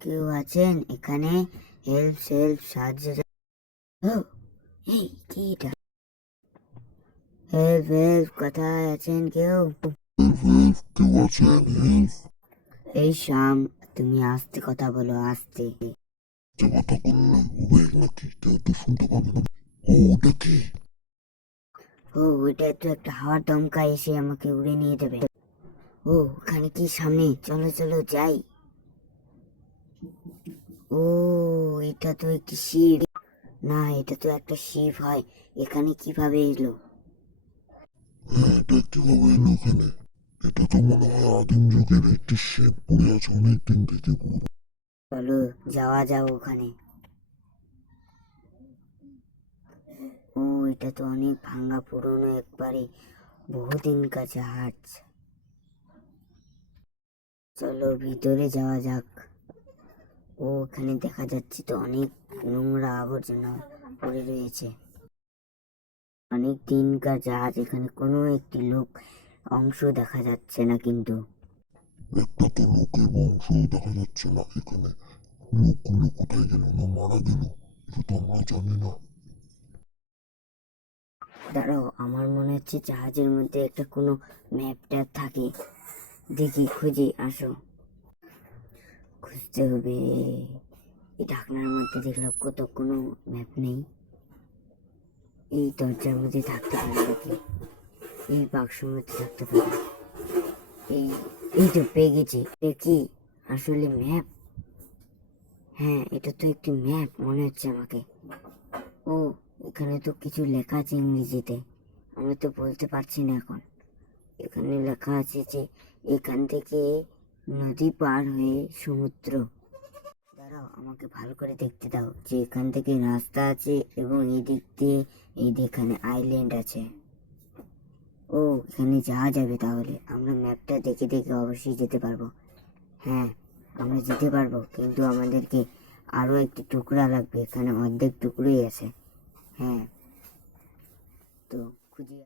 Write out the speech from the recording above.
কেউ আছেন এখানে? হেল্প হেল্প, সাহায্য ও, এই কি এটা? হেল্প হেল্প, কোথায় আছেন কেউ? কেউ আছেন? হেল্প! এই শাম, তুমি আস্তে কথা বলো, আস্তে। যে কথা বললাম মোবাইল নাকি কেউ তো শুনতে পাবে না। ও, ওটা কি? ও, ওইটা তো একটা হাওয়ার দমকা এসে আমাকে উড়ে নিয়ে যাবে। ও, ওখানে কি সামনে? চলো চলো যাই। ও, এটা তো একটি শিপ। না, এটা তো একটা শিপ হয়। এখানে কিভাবে এলো? হ্যাঁ, এটা কিভাবে এলো এখানে? এটা তো মনে হয় আদিম যুগের একটি শেপ পড়ে আছে অনেকদিন থেকে পুরো। চলো যাওয়া যাও ওখানে। ও, এটা তো অনেক ভাঙা পুরনো একবারে বহুদিনকার জাহাজ। চলো ভিতরে যাওয়া যাক। ও, ওখানে দেখা যাচ্ছে তো অনেক নোংরা আবর্জনা পড়ে রয়েছে। অনেক দিনকার জাহাজ, এখানে কোনো একটি লোক অংশ দেখা যাচ্ছে না কিন্তু। একটা তো লোকের বংশও দেখা যাচ্ছে না এখানে। লোকগুলো কোথায় গেল? না মারা গেল? এটা তো আমরা জানি না। দাঁড়াও, আমার মনে হচ্ছে জাহাজের মধ্যে একটা কোনো ম্যাপ ট্যাপ থাকে। দেখি খুঁজি, আসো। খুঁজতে হবে। এই ঢাকনার মধ্যে দেখলাম কত কোনো ম্যাপ নেই। এই দরজার মধ্যে থাকতে পারে নাকি? এই বাক্সের মধ্যে থাকতে পারে। এই এই তো পেয়ে গেছি। এটা কি আসলে ম্যাপ? হ্যাঁ, এটা তো একটি ম্যাপ মনে হচ্ছে আমাকে। ও, এখানে তো কিছু লেখা আছে ইংরেজিতে। আমি তো বলতে পারছি না এখন। এখানে লেখা আছে যে এখান থেকে নদী পার হয়ে সমুদ্র। দাঁড়াও, আমাকে ভালো করে দেখতে দাও যে এখান থেকে রাস্তা আছে এবং এই দিক দিয়ে এই এখানে আইল্যান্ড আছে। ও, এখানে যাওয়া যাবে, তাহলে আমরা ম্যাপটা দেখে দেখে অবশ্যই যেতে পারবো। হ্যাঁ, আমরা যেতে পারবো, কিন্তু আমাদেরকে আরো একটি টুকরা লাগবে। এখানে অর্ধেক টুকরোই আছে। হ্যাঁ, তো খুঁজি।